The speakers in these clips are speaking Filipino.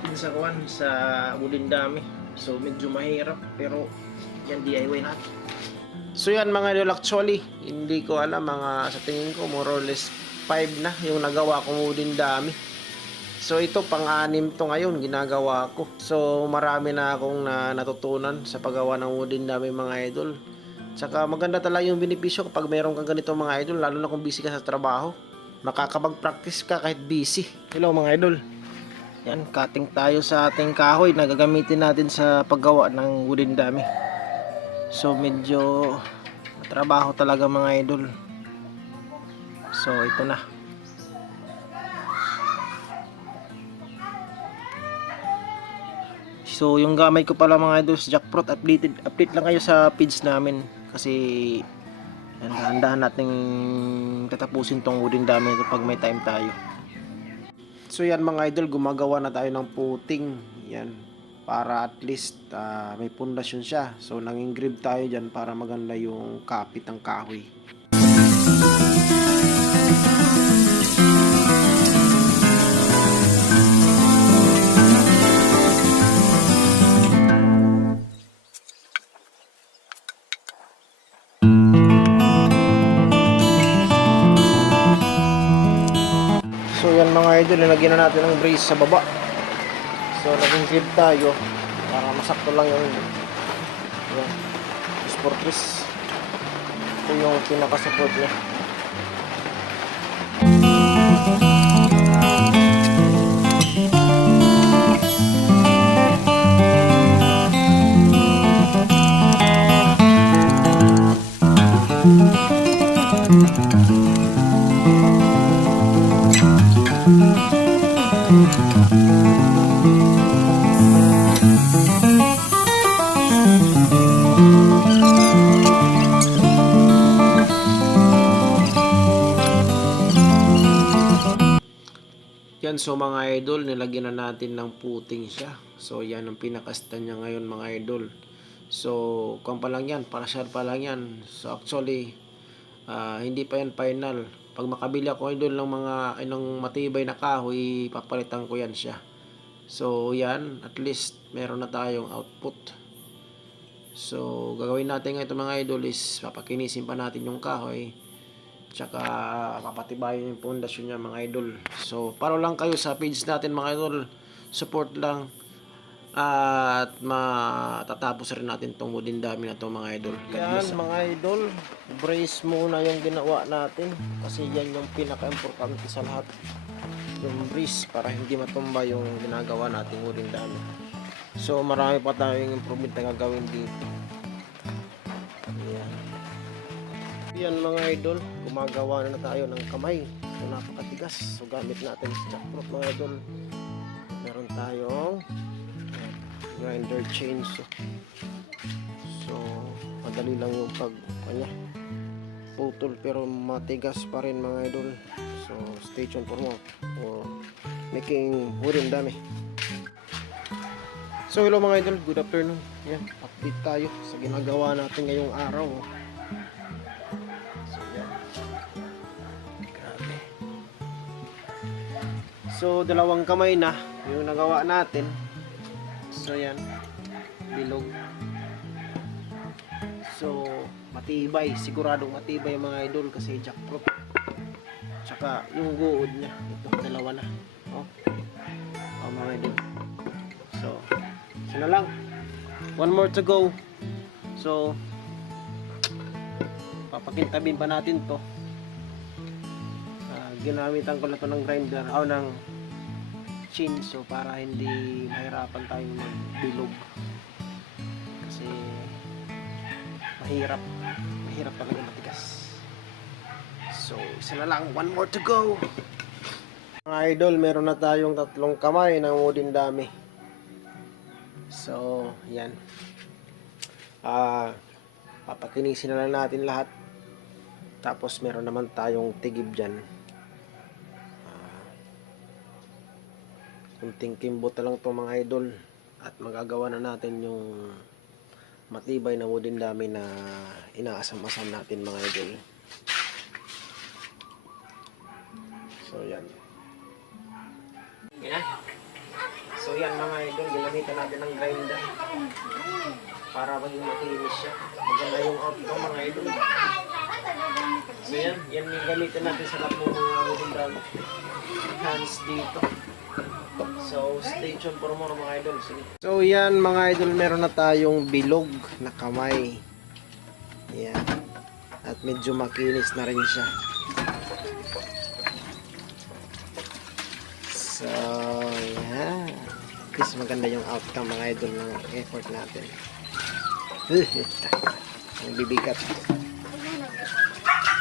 natin sa sa wooden dummy. So medyo mahirap pero yan DIY natin. So yan mga idol, actually hindi ko alam, mga sa tingin ko more or less 5 na yung nagawa kong wooden dummy. So ito pang-anim to ngayon ginagawa ko. So marami na akong natutunan sa paggawa ng wooden dummy mga idol. Tsaka maganda talaga yung benepisyo kapag meron kang ganito mga idol, lalo na kung busy ka sa trabaho. Makakapag-practice ka kahit busy. Hello mga idol. Yan, cutting tayo sa ating kahoy na gagamitin natin sa paggawa ng wooden dummy. So medyo trabaho talaga mga idol. So ito na. So yung gamit ko pala mga idol sa jackfruit, update lang kayo sa page namin kasi dahan-dahan nating tatapusin tong wooden dummy ito pag may time tayo. So yan mga idol, gumagawa na tayo ng puting yan para at least may pundasyon siya. So nang-engrave tayo dyan para maganda yung kapit ng kahoy. So yan mga idol, nilagyan na natin ng brace sa baba. So nag-engrave tayo para masakto lang yung sportress. Ito yung pinaka-support niya. Yan, so mga idol, nilagyan na natin ng puting siya. So yan ang pinakasta niya ngayon mga idol. So kung pa lang yan, partial pa lang yan. So actually hindi pa yan final. Pag makabili ako idol ng mga matibay na kahoy, papalitan ko yan siya. So yan, at least meron na tayong output. So gagawin natin ngayon mga idol is papakinisin pa natin yung kahoy. Tsaka papatibayin yung pundasyon niya mga idol. So para lang kayo sa page natin mga idol, support lang at matatapos rin natin tong wooden dummy na to mga idol. Yan mga idol, brace muna yung ginawa natin kasi yan yung pinaka-importante sa lahat, yung brace, para hindi matumba yung ginagawa nating wooden dummy. So marami pa tayong improvement na gagawin dito. Yan mga idol, gumagawa na tayo ng kamay. So napakatigas. So gamit natin sa jackfruit mga idol. Meron tayong grinder chainsaw. So madali lang yung putol pero matigas pa rin mga idol. So stay tuned for more for making wooden dummy. So hello mga idol, good afternoon. Yan, update tayo sa ginagawa natin ngayong araw. So dalawang kamay na yung nagawa natin. So yan, bilog. So matibay, siguradong matibay mga idol kasi jackfruit. Tsaka yung guod niya, ito dalawa na. Oh mga idol. So na lang, one more to go. So papakintabin pa natin to. Ginamitan ko na to ng grinder o ng chainsaw para hindi mahirapan tayong magbilog kasi mahirap talaga matigas. So isa na lang, one more to go mga idol. Meron na tayong 3 kamay ng wooden dummy. So yan, papakinisin na lang natin lahat, tapos meron naman tayong tigib dyan. Kunting kimbot na lang to mga idol at magagawa na natin yung matibay na wooden dummy na inaasam-asam natin mga idol. So yan. So yan mga idol, ginamitan natin ng grinder para maging makinis siya. Maganda yung outcome mga idol. So yan yung gamitin natin sa lahat ng mga wooden hands dito. So stay tuned for more mga idol. Sige. So yan mga idol, meron na tayong bilog na kamay. Yan. At medyo makinis na rin siya. So yan. At least maganda yung outcome mga idol ng effort natin. Ang bibigat.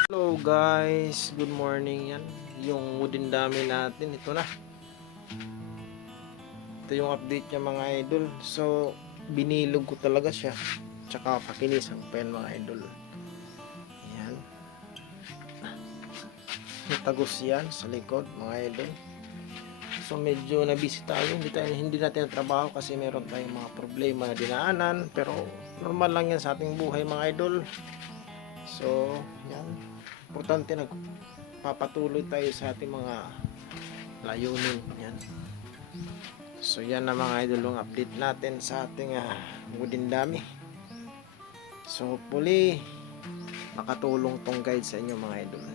Hello guys, good morning. Yan yung wooden dummy natin, ito na. Ito yung update niya mga idol. So binilog ko talaga siya, tsaka pakinisan pa yan mga idol. Yan, tagos yan sa likod mga idol. So medyo nabisi tayo, hindi natin trabaho kasi meron tayong mga problema na dinaanan, pero normal lang yan sa ating buhay mga idol. So yan, importante nagpapatuloy tayo sa ating mga layunin. Yan. So yan na mga idol yung update natin sa ating wooden dummy. So hopefully makatulong tong guide sa inyo mga idol.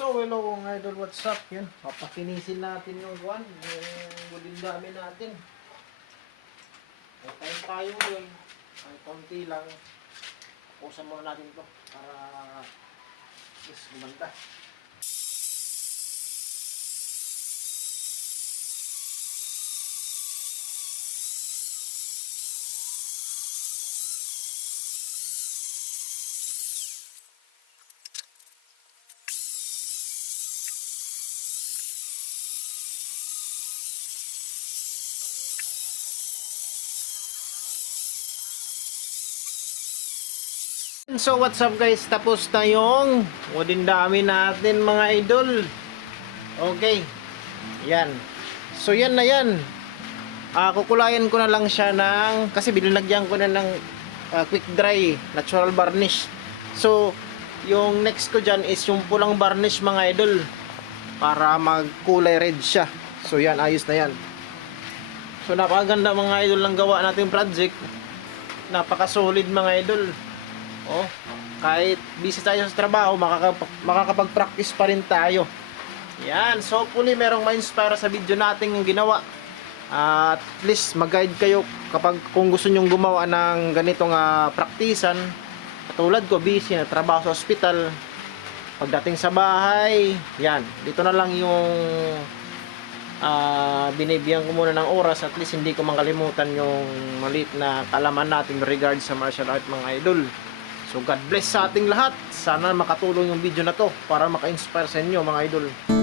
So hello mga idol, what's up? Yan, papakinisin natin yung wooden dummy natin. Okay tayo yun, ay konti lang. Pusan muna natin to para gumanda. So what's up guys, tapos na yung wooden dummy natin mga idol. Okay, yan. So yan na yan. Kukulayan ko na lang siya ng, kasi binilagyan ko na ng quick dry natural varnish. So yung next ko dyan is yung pulang varnish mga idol, para magkulay red siya. So yan, ayos na yan. So napakaganda mga idol ng gawa natin project. Napaka-solid mga idol. Oh, kahit busy tayo sa trabaho, makakapag-practice pa rin tayo. Yan, so hopefully merong ma-inspire sa video natin yung ginawa. At least mag-guide kayo kung gusto nyong gumawa ng ganitong praktisan. Katulad ko, busy na trabaho sa ospital. Pagdating sa bahay, yan, dito na lang yung binibigyan ko muna ng oras. At least hindi ko makalimutan yung maliit na kaalaman natin regard sa martial art mga idol. So God bless sa ating lahat. Sana makatulong yung video na to para maka-inspire sa inyo mga idol.